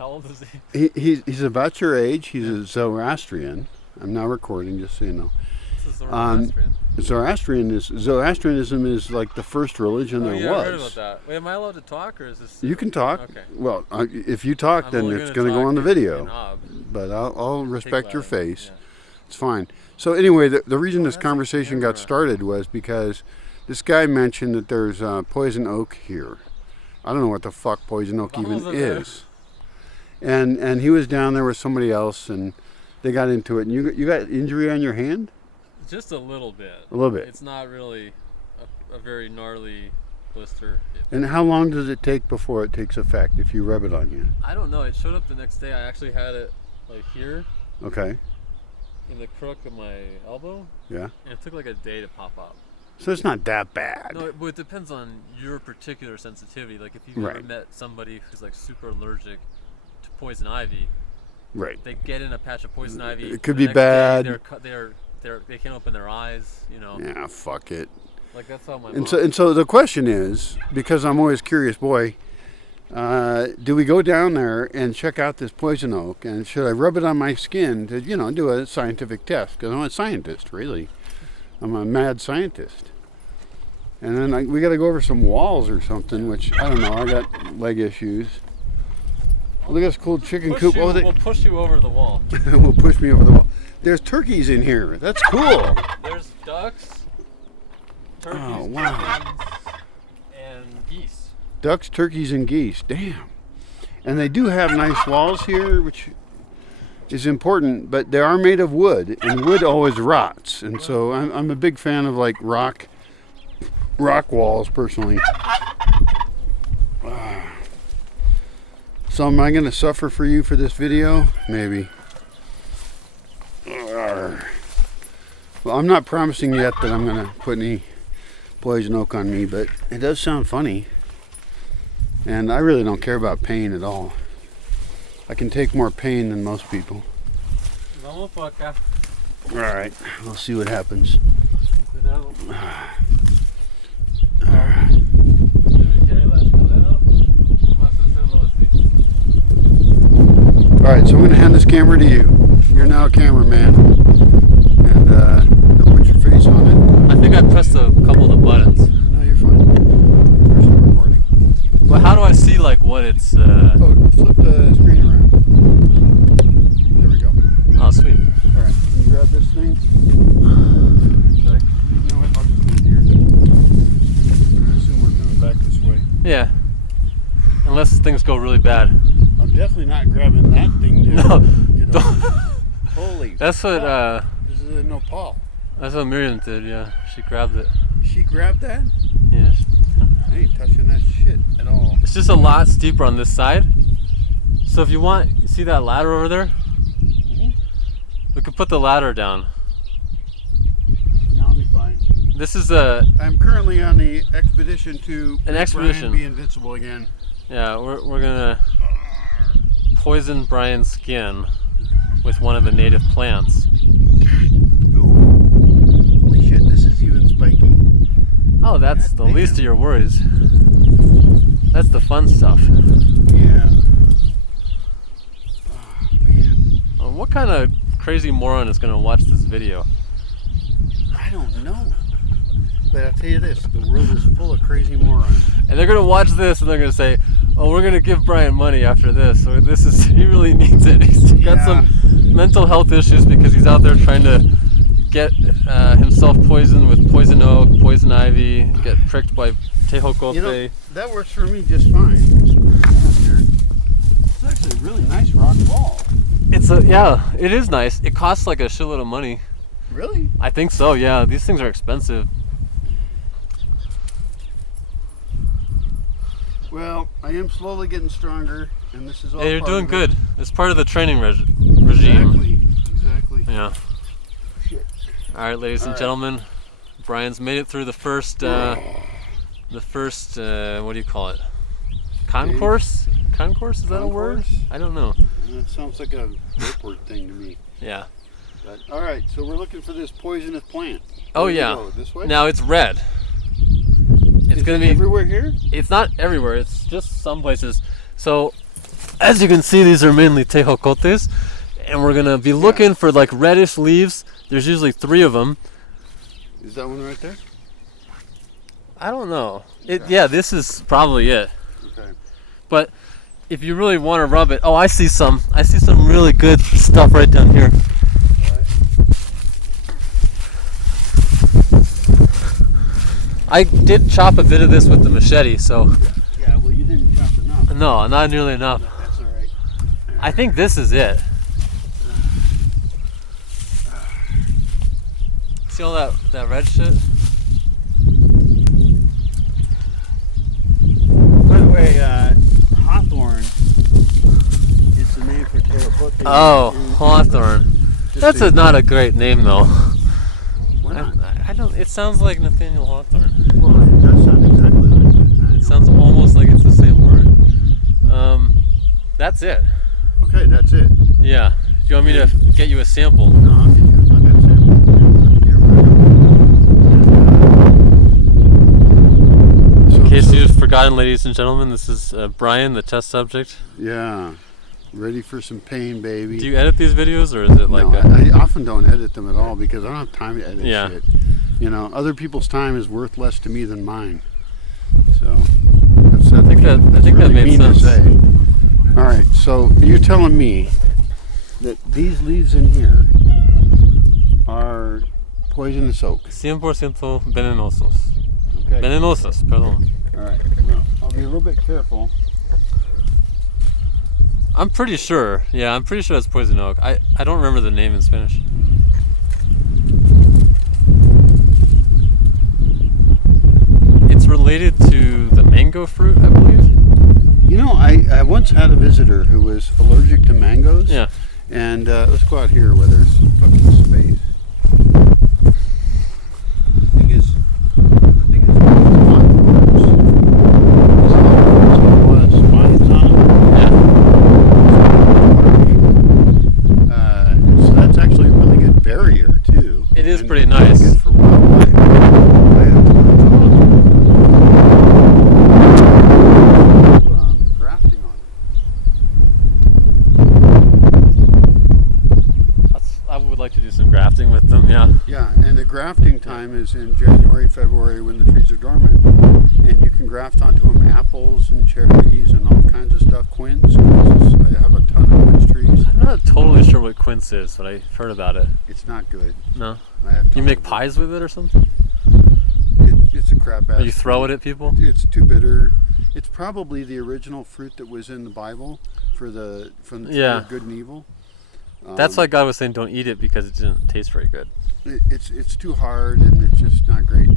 How old is he? He's about your age. He's a Zoroastrian. I'm now recording, just so you know. This is Zoroastrian. Zoroastrianism is like the first religion there yeah, was. I heard about that. Wait, am I allowed to talk, or is this? You can talk. Okay. Well, if you talk, I'm then only it's going to go talk on the in video. Ob. But I'll respect your Letter, face. yeah. It's fine. So anyway, the reason this that's a conversation got camera. started was because this guy mentioned that there's poison oak here. I don't know what the fuck poison oak even wasn't there. is. And he was down there with somebody else, and they got into it. And you got injury on your hand? Just a little bit. A little bit. It's not really a very gnarly blister. And how long does it take before it takes effect if you rub it on you? I don't know. It showed up the next day. I actually had it like here Okay. in the crook of my elbow, Yeah. and it took like a day to pop up. So it's not that bad. No, it depends on your particular sensitivity. Like if you've ever Right. met somebody who's like super allergic to poison ivy, Right. they get in a patch of poison ivy. It could the be next day, bad. they can't open their eyes. You know, Yeah, fuck it. like that's how my And mom. so the question is, because I'm always curious, boy, do we go down there and check out this poison oak, and should I rub it on my skin to, do a scientific test? Because I'm a scientist, really. I'm a mad scientist. And then we got to go over some walls or something, which I don't know. I got leg issues. Look at this cool chicken coop. We'll push you over the wall. will push me over the wall. There's turkeys in here. That's cool. There's ducks, turkeys, Oh, wow. chickens, and geese. Ducks, turkeys, and geese. Damn. And they do have nice walls here, which is important, but they are made of wood, and wood always rots. And so I'm a big fan of like rock walls, personally. So am I going to suffer for you for this video? Maybe. Well, I'm not promising yet that I'm going to put any poison oak on me, but it does sound funny. And I really don't care about pain at all. I can take more pain than most people. Vamos para acá. Alright, we'll see what happens. Cuidado. Alright, so I'm going to hand this camera to you. You're now a cameraman. And don't put your face on it. I think I pressed a couple of the buttons. No, you're fine. There's no recording. But how do I see like what it's? Oh, flip the screen around. There we go. Oh, sweet. Alright, can you grab this thing? Should I? You know what? I'll just leave it here. I assume we're coming back this way. Yeah. Unless things go really bad. I'm definitely not grabbing that thing to No, get don't. over. Holy That's what fuck. This is a Nopal. that's what Miriam did. Yeah, she grabbed it. She grabbed that? Yeah. I ain't touching that shit at all. It's just a lot steeper on this side. So if you want, you see that ladder over there? Mhm. We could put the ladder down. No, I'll be fine. This is a I'm currently on the expedition to An make expedition. Brian be invincible again. yeah. We're gonna poison Brian's skin with one of the native plants. Ooh. Holy shit, this is even spiky. Oh, that's God the damn. least of your worries. That's the fun stuff. Yeah. Oh, man. What kind of crazy moron is gonna watch this video? I don't know. But I'll tell you this, the world is full of crazy morons. And they're gonna watch this and they're gonna say, "Oh, we're gonna give Brian money after this." Or this is he really needs it. He's got Yeah. some mental health issues because he's out there trying to get himself poisoned with poison oak, poison ivy, get pricked by tejocote. You know, that works for me just fine. It's actually a really nice rock wall. Yeah, it is nice. It costs like a shitload of money. Really? I think so. Yeah, these things are expensive. Well, I am slowly getting stronger, and this is all. Hey, you're part doing of it. good. It's part of the training regime. Exactly. Yeah. Shit. All right, ladies and All right. gentlemen, Brian's made it through the first. What do you call it? Concourse? Concourse? Is that a word? Concourse? I don't know. That sounds like a airport thing to me. Yeah. But, all right, so we're looking for this poisonous plant. Oh Where do we yeah. go? This way? Now it's red. It's Is gonna it be. everywhere here. It's not everywhere. It's just some places. So as you can see, these are mainly tejocotes, and we're gonna be looking for like reddish leaves. There's usually 3 of them. Is that one right there? I don't know. Okay. Yeah, this is probably it. Okay. But if you really want to rub it, oh, I see some really good stuff right down here. I did chop a bit of this with the machete, so Yeah, well, you didn't chop enough. no, not nearly enough. That's all right. I think this is it. See all that red shit? By the way, hawthorn is the name for terracotta. Oh, hawthorn. That's not a great name though. Why not? I don't. It sounds like Nathaniel Hawthorne. Well, it does sound exactly like that. It sounds almost like it's the same word. That's it. Okay, that's it. Yeah. Do you want me to get you a sample? No, I'll get a sample. In case you've forgotten, ladies and gentlemen, this is Brian, the test subject. Yeah. Ready for some pain, baby. Do you edit these videos, or is it like? No, I often don't edit them at all because I don't have time to edit shit. You know, other people's time is worth less to me than mine. So I think that made mean sense. to say. All right, so you're telling me that these leaves in here are poisonous oak. 100% venenosos. Okay. Venenosas, perdón. All right. Well, I'll be a little bit careful. I'm pretty sure. Yeah, I'm pretty sure that's poison oak. I don't remember the name in Spanish. It's related to the mango fruit, I believe. You know, I once had a visitor who was allergic to mangoes. Yeah. And let's go out here where there's fucking space. Thing is, so that's actually a really good barrier too. It is And pretty nice. Good for wildlife. I have grafting on it. I would like to do some grafting with them, yeah. Yeah, and the grafting time is in January, February when the trees are dormant. And you can graft onto them apples and cherries and all kinds of stuff. Quince. I have a ton of quince trees. I'm not totally sure what quince is, but I've heard about it. It's not good. No. I have You tons make of it. pies with it or something? It's a crap ass. Or you throw it at people? It's too bitter. It's probably the original fruit that was in the Bible from the tree of good and evil. That's why God was saying don't eat it because it didn't taste very good. It's too hard and it's just not great.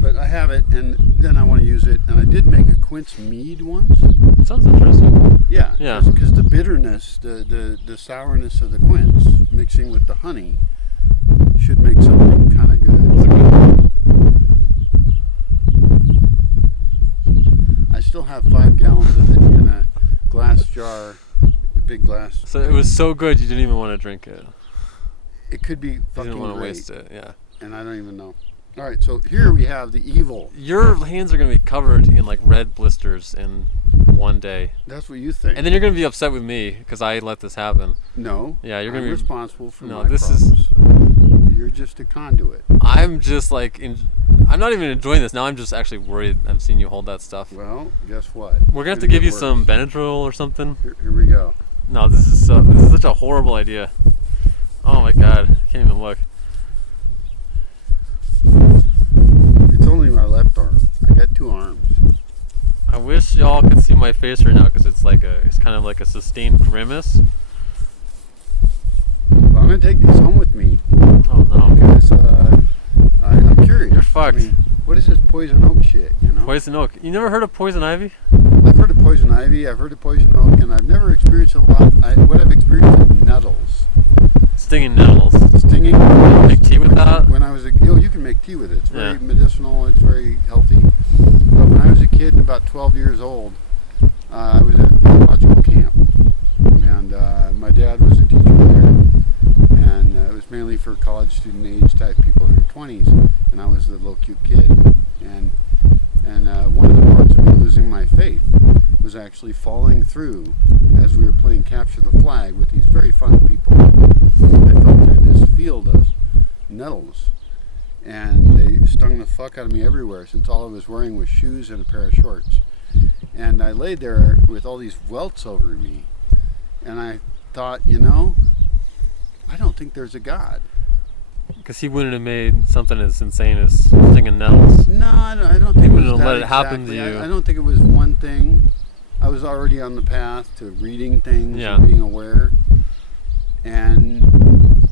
But I have it, and then I want to use it. And I did make a quince mead once. Sounds interesting. Yeah, Yeah. Because the bitterness, the sourness of the quince mixing with the honey should make something kind of good. I still have 5 gallons of it in a glass jar, a big glass. So it was so good you didn't even want to drink it. It could be You fucking didn't want to great, waste it, yeah. and I don't even know. All right, so here we have the evil. Your hands are going to be covered in like red blisters in one day. That's what you think. And then you're going to be upset with me because I let this happen. No. Yeah, you're I'm going to be responsible for No, my this problems. is You're just a conduit. I'm just like I'm not even enjoying this. Now I'm just actually worried. I'm seeing you hold that stuff. Well, guess what? We're going to have to It's give you get some worse. Benadryl or something. Here we go. No, this is such a horrible idea. Oh my god, I can't even look. It's only my left arm. I got 2 arms. I wish y'all could see my face right now because it's kind of like a sustained grimace. Well, I'm gonna take these home with me Oh no. because I'm curious. You're fucked. I mean, what is this poison oak shit? You know? Poison oak. You never heard of poison ivy? I've heard of poison ivy. I've heard of poison oak, and I've never experienced a lot. What I've experienced is nettles. Stinging nettles. Stinging. Make tea with that? When I was you can make tea with it. It's very Yeah. medicinal. It's very healthy. But when I was a kid, about 12 years old, I was at a theological camp, and my dad was a teacher there, and it was mainly for college student age type people in their 20s, and I was the little cute kid, and one of the parts of me losing my faith was actually falling through as we were playing Capture the Flag with these very fun people. I fell through this field of nettles, and they stung the fuck out of me everywhere since all I was wearing was shoes and a pair of shorts. And I laid there with all these welts over me, and I thought, you know, I don't think there's a God. Because he wouldn't have made something as insane as stinging nettles. No, I don't think He it wouldn't was have that let it happen to exactly. you. I don't think it was one thing. I was already on the path to reading things Yeah. and being aware, and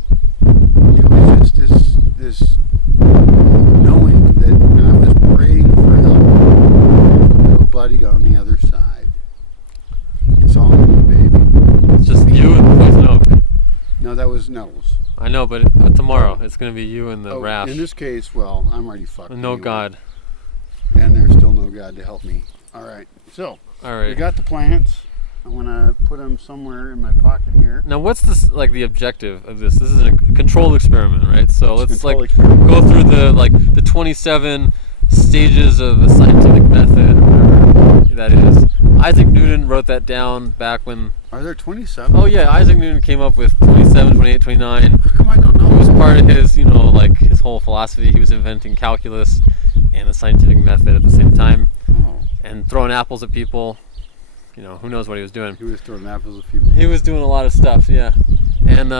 it was just this knowing that when I was praying for help, there's nobody on the other side. It's all me, baby. It's just you and the poison oak. No, that was nettles. I know, but tomorrow it's going to be you and the rash. In this case, well, I'm already fucked. No anyway. God. And there's still no God to help me. All right, so All we right. got the plants. I'm gonna put them somewhere in my pocket here. Now, what's this like the objective of this? This is a controlled experiment, right? So let's Control like experiment. go through the 27 stages of the scientific method, or whatever that is. Isaac Newton wrote that down back when. Are there 27? Oh yeah, Isaac Newton came up with 27, 28, 29. How come I don't know? It was part of his, like his whole philosophy. He was inventing calculus and the scientific method at the same time, Oh, and throwing apples at people. Who knows what he was doing. he was throwing apples at people. He was doing a lot of stuff, yeah. And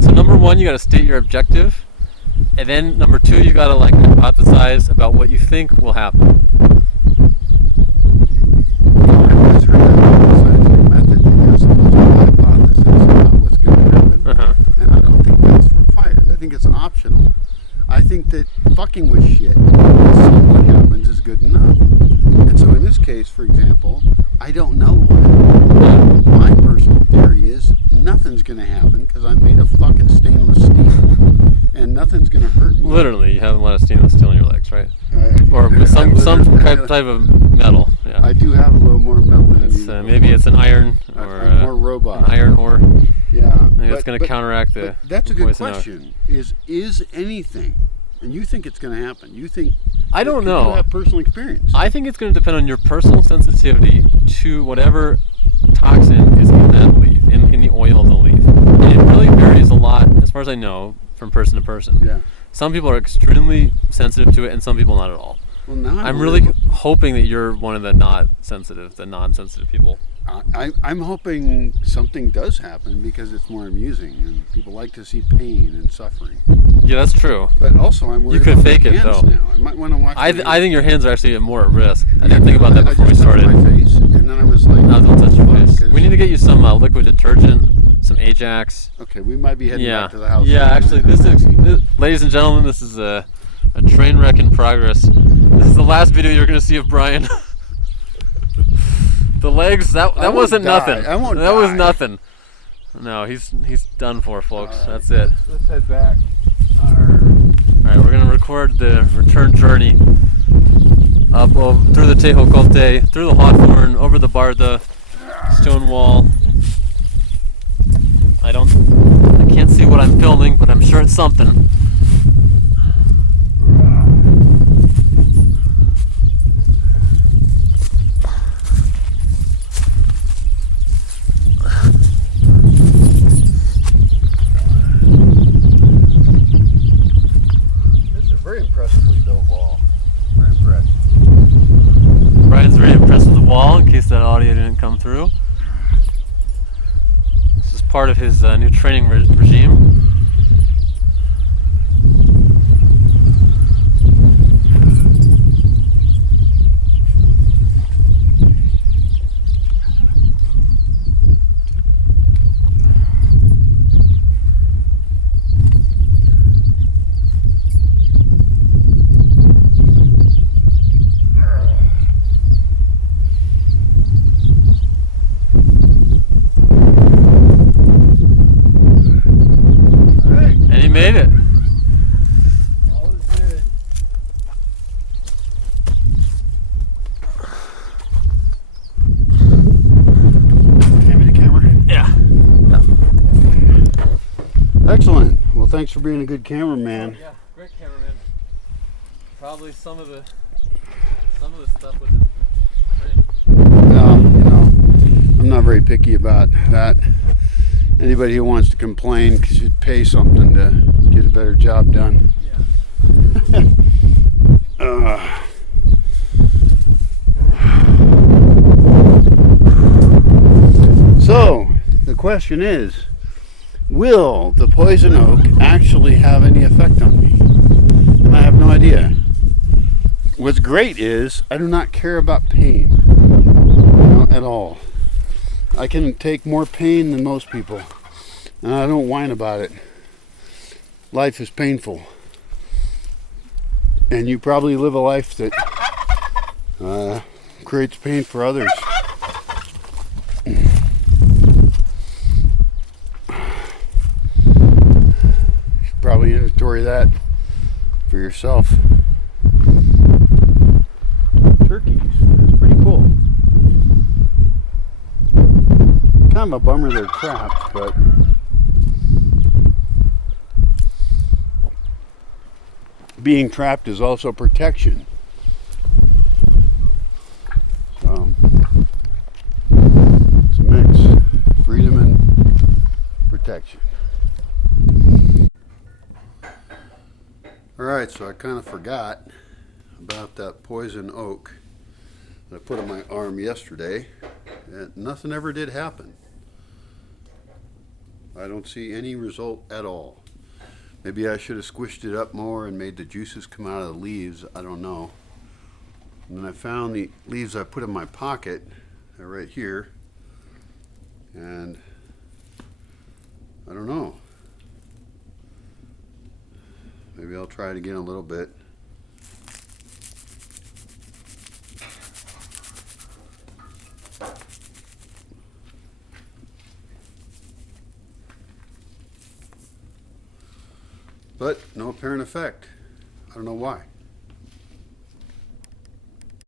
so number one, you got to state your objective, and then number two, you got to like hypothesize about what you think will happen. I've always heard that about the scientific method that you're supposed to have a hypothesis about what's going to happen, Uh-huh. and I don't think that's required. I think it's optional. I think that fucking with shit and seeing what happens is good enough. And so in this case, for example, I don't know what happened. My personal theory is nothing's going to happen because I'm made of fucking stainless steel, and nothing's going to hurt me. Literally, you have a lot of stainless steel in your legs, right? Or I some literally- type of metal. Yeah. I do have a little more metal than It's, you. maybe it's an iron or I'm more robot. an iron ore. Yeah. Maybe that's going to counteract the. But that's a the good poison oak. question. Is anything, and you think it's going to happen? You think? I don't You know. have personal experience. I think it's going to depend on your personal sensitivity to whatever toxin is in that leaf, in the oil of the leaf. And it really varies a lot, as far as I know, from person to person. Yeah. Some people are extremely sensitive to it, and some people not at all. Well, now I'm worried really hoping that you're one of the non-sensitive people. I'm hoping something does happen because it's more amusing and people like to see pain and suffering. Yeah, that's true. But also, I'm worried You could about fake my it, hands though. now. I might want to watch. I my think your hands are actually more at risk. I Yeah, didn't think about that before I we just touched started. my face, and then I was like, No, don't touch your fuck, face. 'cause- We need to get you some liquid detergent, some Ajax. Okay, we might be heading Yeah, back to the house. yeah. soon. Actually, I might be- ladies and gentlemen, this is a train wreck in progress. This is the last video you're gonna see of Brian. The legs, I that won't wasn't die. nothing. I won't That was die. nothing. No, he's done for, folks. All right. That's it. Let's head back. All right, we're gonna record the return journey up through the Tejocote, through the Hawthorne, over the Barda, Stonewall. I can't see what I'm filming, but I'm sure it's something. This is a very impressively built wall. Very impressed. Brian's very impressed with the wall, in case that audio didn't come through. This is part of his new training regime. Hey, And he made it. all is good. Hand me the camera. Yeah. Excellent. Well, thanks for being a good cameraman. Yeah, great cameraman. Probably some of the stuff was in. Yeah, I'm not very picky about that. Anybody who wants to complain should pay something to get a better job done. Yeah. So, the question is, will the poison oak actually have any effect on me? And I have no idea. What's great is I do not care about pain, at all. I can take more pain than most people, and I don't whine about it. Life is painful, and you probably live a life that creates pain for others. Probably inventory that for yourself. Turkeys, that's pretty cool. Kind of a bummer they're trapped, but being trapped is also protection. So it's a mix, freedom and protection. Alright, so I kind of forgot about that poison oak that I put on my arm yesterday, and nothing ever did happen. I don't see any result at all. Maybe I should have squished it up more and made the juices come out of the leaves, I don't know. And then I found the leaves I put in my pocket, they're right here, and I don't know. Maybe I'll try it again a little bit. But no apparent effect. I don't know why.